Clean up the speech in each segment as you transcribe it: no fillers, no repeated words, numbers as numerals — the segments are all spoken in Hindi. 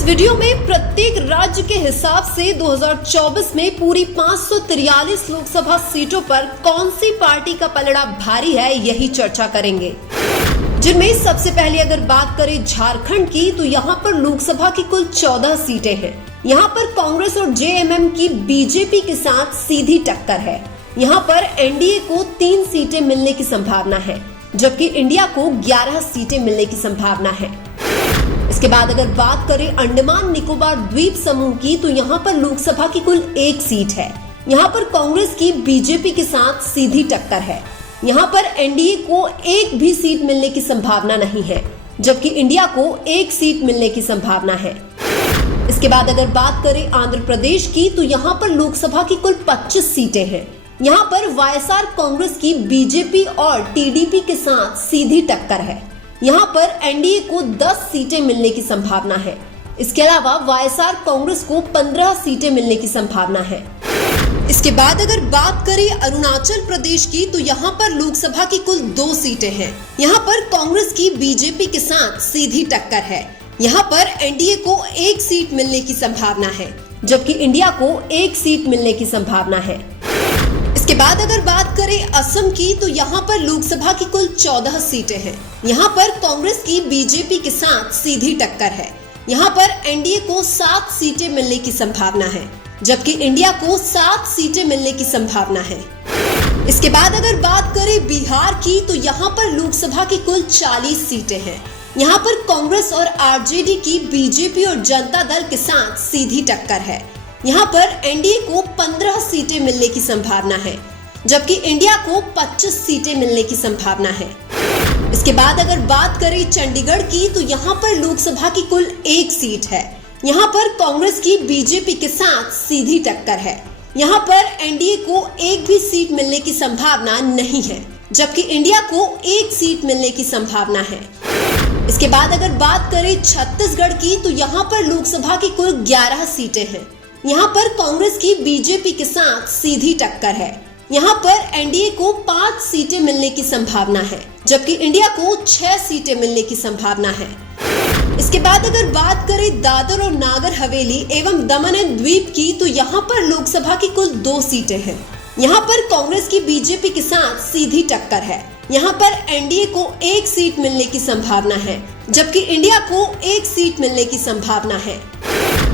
इस वीडियो में प्रत्येक राज्य के हिसाब से 2024 में पूरी 543 लोकसभा सीटों पर कौन सी पार्टी का पलड़ा भारी है, यही चर्चा करेंगे। जिनमें सबसे पहले अगर बात करें झारखंड की, तो यहाँ पर लोकसभा की कुल 14 सीटें हैं। यहाँ पर कांग्रेस और जेएमएम की बीजेपी के साथ सीधी टक्कर है। यहाँ पर एनडीए को 3 सीटें मिलने की संभावना है, जबकि इंडिया को 11 सीटें मिलने की संभावना है। इसके बाद अगर बात करें अंडमान निकोबार द्वीप समूह की, तो यहाँ पर लोकसभा की कुल 1 सीट है। यहाँ पर कांग्रेस की बीजेपी के साथ सीधी टक्कर है। यहाँ पर एनडीए को 1 भी सीट मिलने की संभावना नहीं है, जबकि इंडिया को 1 सीट मिलने की संभावना है। इसके बाद अगर बात करें आंध्र प्रदेश की, तो यहाँ पर लोकसभा की कुल 25 सीटें हैं। यहाँ पर वाईएसआर कांग्रेस की बीजेपी और टीडीपी के साथ सीधी टक्कर है। यहाँ पर एनडीए को 10 सीटें मिलने की संभावना है। इसके अलावा वाईएसआर कांग्रेस को 15 सीटें मिलने की संभावना है। इसके बाद अगर बात करें अरुणाचल प्रदेश की, तो यहाँ पर लोकसभा की कुल 2 सीटें हैं। यहाँ पर कांग्रेस की बीजेपी के साथ सीधी टक्कर है। यहाँ पर एनडीए को 1 सीट मिलने की संभावना है, जबकि इंडिया को 1 सीट मिलने की संभावना है। इसके बाद अगर बात करें असम की, तो यहाँ पर लोकसभा की कुल 14 सीटें हैं। यहाँ पर कांग्रेस की बीजेपी के साथ सीधी टक्कर है। यहाँ पर एनडीए को 7 सीटें मिलने की संभावना है, जबकि इंडिया को 7 सीटें मिलने की संभावना है। इसके बाद अगर बात करें बिहार की, तो यहाँ पर लोकसभा की कुल 40 सीटें हैं। यहाँ पर कांग्रेस और आरजेडी की बीजेपी और जनता दल के साथ सीधी टक्कर है। यहाँ पर एनडीए को 15 सीटें मिलने की संभावना है, जबकि इंडिया को 25 सीटें मिलने की संभावना है। इसके बाद अगर बात करें चंडीगढ़ की, तो यहाँ पर लोकसभा की कुल 1 सीट है। यहाँ पर कांग्रेस की बीजेपी के साथ सीधी टक्कर है। यहाँ पर एनडीए को 1 भी सीट मिलने की संभावना नहीं है, जबकि इंडिया को 1 सीट मिलने की संभावना है। इसके बाद अगर बात करें छत्तीसगढ़ की, तो यहाँ पर लोकसभा की कुल 11 सीटें हैं। यहाँ पर कांग्रेस की बीजेपी के साथ सीधी टक्कर है। यहाँ पर एनडीए को 5 सीटें मिलने की संभावना है, जबकि इंडिया को 6 सीटें मिलने की संभावना है। इसके बाद अगर बात करें दादर और नागर हवेली एवं दमन एवं द्वीप की, तो यहाँ पर लोकसभा की कुल 2 सीटें हैं। यहाँ पर कांग्रेस की बीजेपी के साथ सीधी टक्कर है। यहाँ पर एनडीए को 1 सीट मिलने की संभावना है, जबकि इंडिया को 1 सीट मिलने की संभावना है।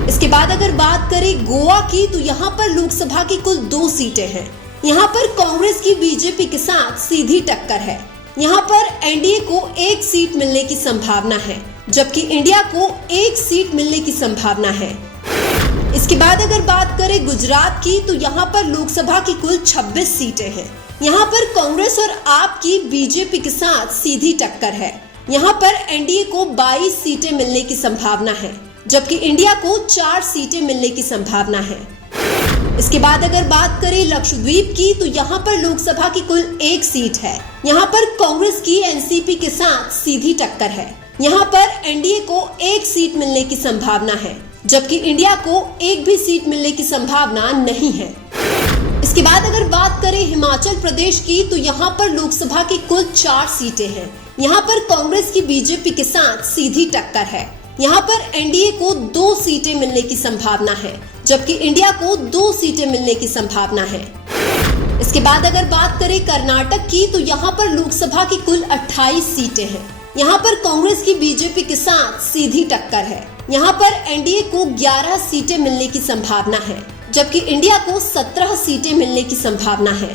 इसके बाद अगर बात करें गोवा की, तो यहाँ पर लोकसभा की कुल 2 सीटें हैं। यहाँ पर कांग्रेस की बीजेपी के साथ सीधी टक्कर है। यहाँ पर एनडीए को 1 सीट मिलने की संभावना है, जबकि इंडिया को 1 सीट मिलने की संभावना है। इसके बाद अगर बात करें गुजरात की, तो यहाँ पर लोकसभा की कुल 26 सीटें हैं। यहाँ पर कांग्रेस और आप की बीजेपी के साथ सीधी टक्कर है। यहाँ पर एनडीए को 22 सीटें मिलने की संभावना है, जबकि इंडिया को 4 सीटें मिलने की संभावना है। इसके बाद अगर बात करें लक्षद्वीप की, तो यहाँ पर लोकसभा की कुल 1 सीट है। यहाँ पर कांग्रेस की एनसीपी के साथ सीधी टक्कर है। यहाँ पर एनडीए को 1 सीट मिलने की संभावना है, जबकि इंडिया को 1 भी सीट मिलने की संभावना नहीं है। इसके बाद अगर बात करें हिमाचल प्रदेश की, तो यहाँ पर लोकसभा की कुल 4 सीटें हैं। यहाँ पर कांग्रेस की बीजेपी के साथ सीधी टक्कर है। यहाँ पर एनडीए को 2 सीटें मिलने की संभावना है, जबकि इंडिया को 2 सीटें मिलने की संभावना है। इसके बाद अगर बात करें कर्नाटक की, तो यहाँ पर लोकसभा की कुल 28 सीटें हैं। यहाँ पर कांग्रेस की बीजेपी के साथ सीधी टक्कर है। यहाँ पर एनडीए को 11 सीटें मिलने की संभावना है, जबकि इंडिया को 17 सीटें मिलने की संभावना है।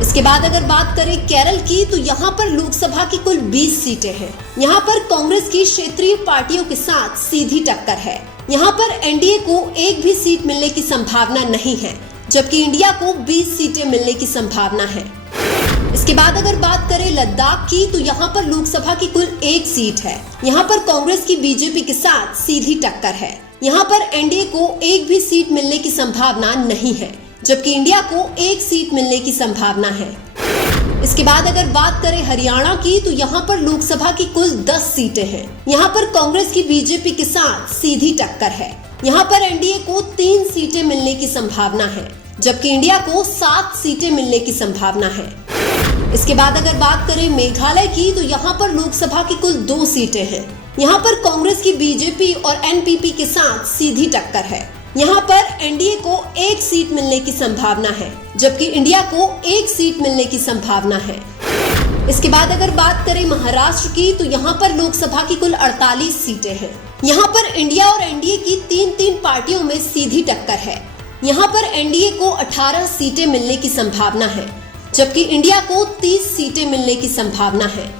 इसके बाद अगर बात करें केरल की, तो यहाँ पर लोकसभा की कुल 20 सीटें हैं। यहाँ पर कांग्रेस की क्षेत्रीय पार्टियों के साथ सीधी टक्कर है। यहाँ पर एनडीए को 1 भी सीट मिलने की संभावना नहीं है, जबकि इंडिया को 20 सीटें मिलने की संभावना है। इसके बाद अगर बात करें लद्दाख की, तो यहाँ पर लोकसभा की कुल 1 सीट है। यहाँ पर कांग्रेस की बीजेपी के साथ सीधी टक्कर है। यहाँ पर एनडीए को 1 भी सीट मिलने की संभावना नहीं है, जबकि इंडिया को 1 सीट मिलने की संभावना है। इसके बाद अगर बात करें हरियाणा की, तो यहाँ पर लोकसभा की कुल 10 सीटें हैं। यहाँ पर कांग्रेस की बीजेपी के साथ सीधी टक्कर है। यहाँ पर एनडीए को 3 सीटें मिलने की संभावना है, जबकि इंडिया को 7 सीटें मिलने की संभावना है। इसके बाद अगर बात करें मेघालय की, तो यहाँ पर लोकसभा की कुल 2 सीटें हैं। यहाँ पर कांग्रेस की बीजेपी और एनपीपी के साथ सीधी टक्कर है। यहाँ पर एनडीए को 1 सीट मिलने की संभावना है, जबकि इंडिया को 1 सीट मिलने की संभावना है। इसके बाद अगर बात करें महाराष्ट्र की, तो यहाँ पर लोकसभा की कुल 48 सीटें हैं। यहाँ पर इंडिया और एनडीए की 3-3 पार्टियों में सीधी टक्कर है। यहाँ पर एनडीए को 18 सीटें मिलने की संभावना है, जबकि इंडिया को 30 सीटें मिलने की संभावना है।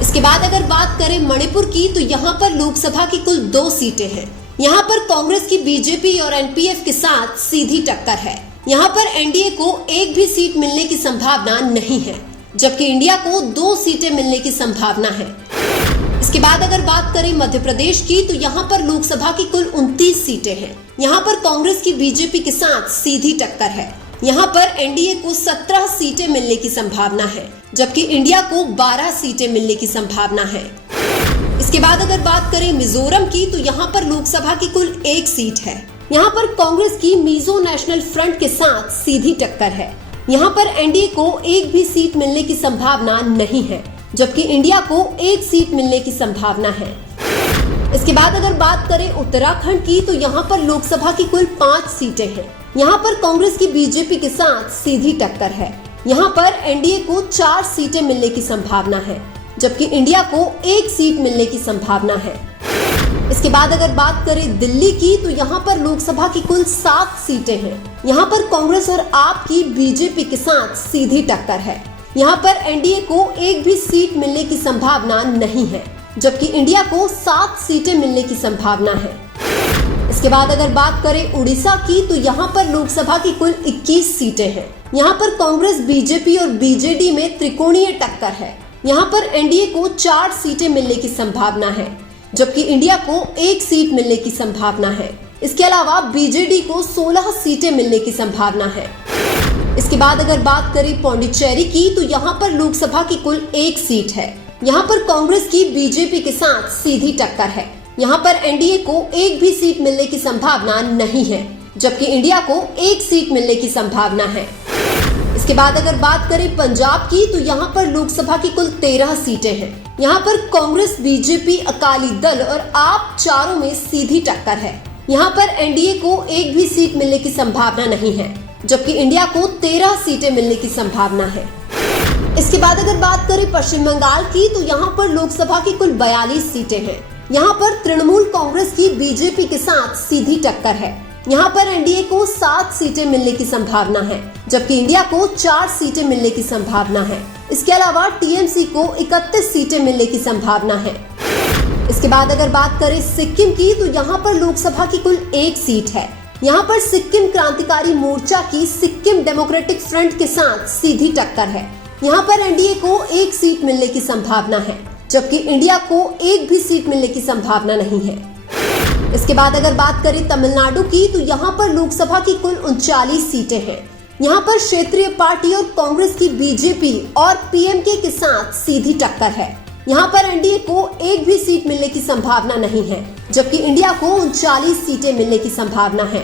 इसके बाद अगर बात करें मणिपुर की, तो यहाँ पर लोकसभा की कुल 2 सीटें हैं। यहाँ पर कांग्रेस की बीजेपी और एनपीएफ के साथ सीधी टक्कर है। यहाँ पर एनडीए को 1 भी सीट मिलने की संभावना नहीं है, जबकि इंडिया को 2 सीटें मिलने की संभावना है। इसके बाद अगर बात करें मध्य प्रदेश की, तो यहाँ पर लोकसभा की कुल 29 सीटें हैं। यहाँ पर कांग्रेस की बीजेपी के साथ सीधी टक्कर है। यहाँ पर एनडीए को 17 सीटें मिलने की संभावना है, जबकि इंडिया को 12 सीटें मिलने की संभावना है। इसके बाद अगर बात करें मिजोरम की, तो यहाँ पर लोकसभा की कुल 1 सीट है। यहाँ पर कांग्रेस की मिजो नेशनल फ्रंट के साथ सीधी टक्कर है। यहाँ पर एनडीए को 1 भी सीट मिलने की संभावना नहीं है, जबकि इंडिया को 1 सीट मिलने की संभावना है। इसके बाद अगर बात करें उत्तराखंड की, तो यहाँ पर लोकसभा की कुल 5 सीटें हैं। यहाँ पर कांग्रेस की बीजेपी के साथ सीधी टक्कर है। यहाँ पर एनडीए को 4 सीटें मिलने की संभावना है, जबकि इंडिया को 1 सीट मिलने की संभावना है। इसके बाद अगर बात करें दिल्ली की, तो यहाँ पर लोकसभा की कुल 7 सीटें हैं। यहाँ पर कांग्रेस और आप की बीजेपी के साथ सीधी टक्कर है। यहाँ पर एनडीए को 1 भी सीट मिलने की संभावना नहीं है, जबकि इंडिया को 7 सीटें मिलने की संभावना है। इसके बाद अगर बात करें उड़ीसा की, तो यहाँ पर लोकसभा की कुल 21 सीटें हैं। यहाँ पर कांग्रेस, बीजेपी और बीजेडी में त्रिकोणीय टक्कर है। यहाँ पर एनडीए को 4 सीटें मिलने की संभावना है, जबकि इंडिया को 1 सीट मिलने की संभावना है। इसके अलावा बीजेडी को 16 सीटें मिलने की संभावना है। इसके बाद अगर बात करें पौंडीचेरी की, तो यहाँ पर लोकसभा की कुल 1 सीट है। यहाँ पर कांग्रेस की बीजेपी के साथ सीधी टक्कर है। यहाँ पर एनडीए को 1 भी सीट मिलने की संभावना नहीं है, जबकि इंडिया को 1 सीट मिलने की संभावना है। इसके बाद अगर बात करें पंजाब की, तो यहाँ पर लोकसभा की कुल 13 सीटें हैं। यहाँ पर कांग्रेस, बीजेपी, अकाली दल और आप चारों में सीधी टक्कर है। यहाँ पर एनडीए को 1 भी सीट मिलने की संभावना नहीं है, जबकि इंडिया को 13 सीटें मिलने की संभावना है। इसके बाद अगर बात करें पश्चिम बंगाल की, तो यहाँ पर लोकसभा की कुल 42 सीटें हैं। यहाँ पर तृणमूल कांग्रेस की बीजेपी के साथ सीधी टक्कर है। यहाँ पर एनडीए को 7 सीटें मिलने की संभावना है, जबकि इंडिया को 4 सीटें मिलने की संभावना है। इसके अलावा टीएमसी को 31 सीटें मिलने की संभावना है। इसके बाद अगर बात करें सिक्किम की, तो यहाँ पर लोकसभा की कुल 1 सीट है। यहाँ पर सिक्किम क्रांतिकारी मोर्चा की सिक्किम डेमोक्रेटिक फ्रंट के साथ सीधी टक्कर है। यहाँ पर एनडीए को 1 सीट मिलने की संभावना है, जबकि इंडिया को 1 भी सीट मिलने की संभावना नहीं है। इसके बाद अगर बात करें तमिलनाडु की, तो यहाँ पर लोकसभा की कुल 39 सीटें हैं। यहाँ पर क्षेत्रीय पार्टी और कांग्रेस की बीजेपी और पीएमके के साथ सीधी टक्कर है। यहाँ पर एनडीए को 1 भी सीट मिलने की संभावना नहीं है, जबकि इंडिया को 39 सीटें मिलने की संभावना है।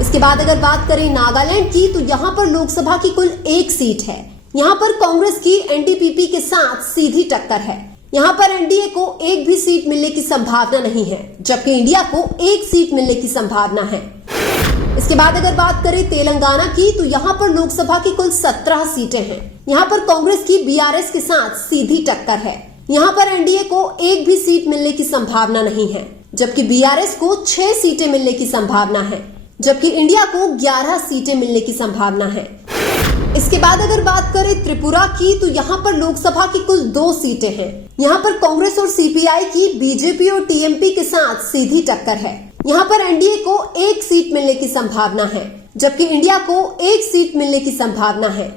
इसके बाद अगर बात करें नागालैंड की, तो यहाँ पर लोकसभा की कुल 1 सीट है। यहाँ पर कांग्रेस की एनडीपीपी के साथ सीधी टक्कर है। यहाँ पर एनडीए को 1 भी सीट मिलने की संभावना नहीं है, जबकि इंडिया को 1 सीट मिलने की संभावना है। इसके बाद अगर बात करें तेलंगाना की, तो यहाँ पर लोकसभा की कुल 17 सीटें हैं। यहाँ पर कांग्रेस की बीआरएस के साथ सीधी टक्कर है। यहाँ पर एनडीए को 1 भी सीट मिलने की संभावना नहीं है, जबकि बीआरएस को 6 सीटें मिलने की संभावना है, जबकि इंडिया को 11 सीटें मिलने की संभावना है। इसके बाद अगर बात करें त्रिपुरा की, तो यहाँ पर लोकसभा की कुल 2 सीटें हैं। यहाँ पर कांग्रेस और सीपीआई की बीजेपी और टीएमपी के साथ सीधी टक्कर है। यहाँ पर एनडीए को 1 सीट मिलने की संभावना है, जबकि इंडिया को 1 सीट मिलने की संभावना है।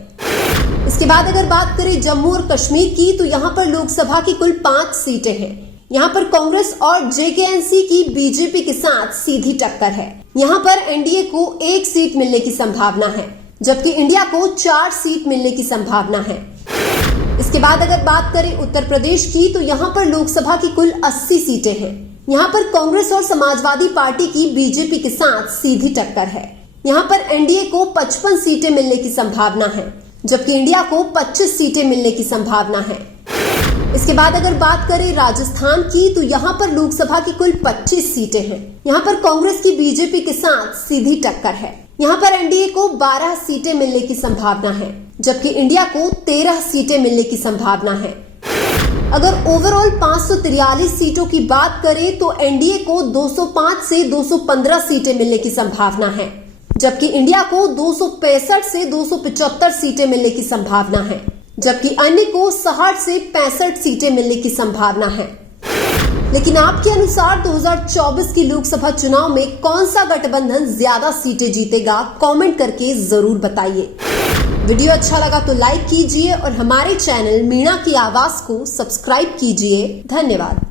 इसके बाद अगर बात करें जम्मू और कश्मीर की, तो यहाँ पर लोकसभा की कुल 5 सीटें हैं। यहाँ पर कांग्रेस और जेकेएनसी की बीजेपी के साथ सीधी टक्कर है। यहाँ पर एनडीए को 1 सीट मिलने की संभावना है, जबकि इंडिया को 4 सीट मिलने की संभावना है। इसके बाद अगर बात करें उत्तर प्रदेश की, तो यहाँ पर लोकसभा की कुल 80 सीटें हैं। यहाँ पर कांग्रेस और समाजवादी पार्टी की बीजेपी के साथ सीधी टक्कर है। यहाँ पर एनडीए को 55 सीटें मिलने की संभावना है, जबकि इंडिया को 25 सीटें मिलने की संभावना है। इसके बाद अगर बात करें राजस्थान की, तो यहाँ पर लोकसभा की कुल 25 सीटें हैं। यहाँ पर कांग्रेस की बीजेपी के साथ सीधी टक्कर है। यहाँ पर एनडीए को 12 सीटें मिलने की संभावना है, जबकि इंडिया को 13 सीटें मिलने की संभावना है। अगर ओवरऑल 543 सीटों की बात करें तो एनडीए को 205 से 215 सीटें मिलने की संभावना है, जबकि इंडिया को 265 से 275 सीटें मिलने की संभावना है, जबकि अन्य को 60 से 65 सीटें मिलने की संभावना है। लेकिन आपके अनुसार 2024 की लोकसभा चुनाव में कौन सा गठबंधन ज्यादा सीटें जीतेगा? कमेंट करके जरूर बताइए। वीडियो अच्छा लगा तो लाइक कीजिए और हमारे चैनल मीणा की आवाज को सब्सक्राइब कीजिए। धन्यवाद।